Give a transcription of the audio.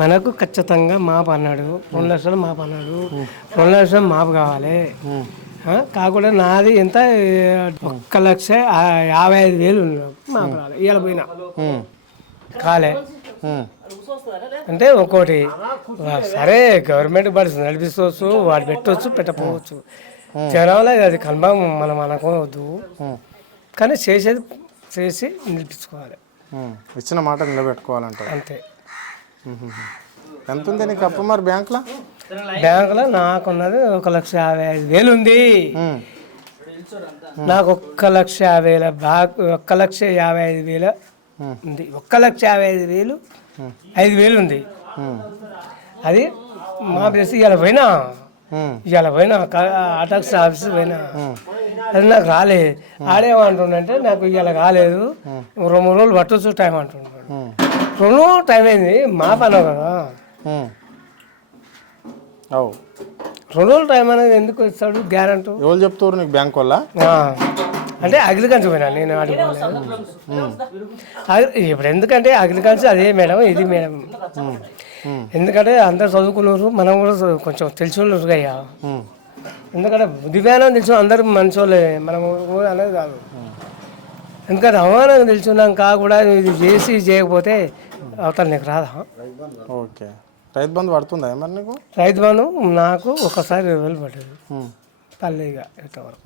మనకు ఖచ్చితంగా మాపు అన్నాడు 2 లక్షలు మాపు అన్నాడు 2 లక్షలు మాపు కావాలి కాకుండా నాది ఎంత 1,55,000 మాపు రావాలి ఇవాళ పోయినా కాలే అంటే ఒక్కోటి సరే గవర్నమెంట్ బడ్స్ నడిపిస్తవచ్చు వాడు పెట్టవచ్చు పెట్టకపోవచ్చు జనంలో అది కన్ఫామ్ మనం అనుకోవద్దు కానీ చేసి నిలిపించుకోవాలి ఇచ్చిన మాట నిలబెట్టుకోవాలంటే అంతే ఎంత ఉంది నీకు అప్పు మరి బ్యాంకులో నాకున్నది 1,55,000 ఉంది నాకు 1,50,000 1,55,000 ఉంది 1,55,000 5,000 ఉంది అది మా ప్లేస్ ఇవాళ పోయినా అటాక్స్ ఆఫీస్ పోయినా అది నాకు రాలేదు ఆడేమంటుండంటే నాకు ఇవాళ కాలేదు 2-3 రోజులు పట్టొచ్చు టైం అంటున్నాడు 2 రోజులు టైం అయింది మా పని కదా 2 రోజులు టైం అనేది ఎందుకు ఇస్తాడు గ్యారంటీ ఎవరు చెప్తారు నీకు బ్యాంక్ వల్ల అంటే అగ్రికల్చర్ పోయినా నేను అడిగిపోలేదు ఇప్పుడు ఎందుకంటే అగ్రికల్చర్ అదే మేడం ఇది మేడం ఎందుకంటే అందరు చదువుకున్నారు మనం కూడా కొంచెం తెలిసి వాళ్ళు అయ్యా ఎందుకంటే దివ్యానం తెలిసిన అందరూ మంచి వాళ్ళే మనం అనేది కాదు ఎందుకంటే అవమానం తెలుసున్నాక కూడా ఇది చేయకపోతే అవతల నీకు రాదా ఓకే రైతు బంధు పడుతుందా మరి నీకు రైతు బంధు నాకు ఒకసారి 20,000 పడ్డది పల్లెగా ఇంతవరకు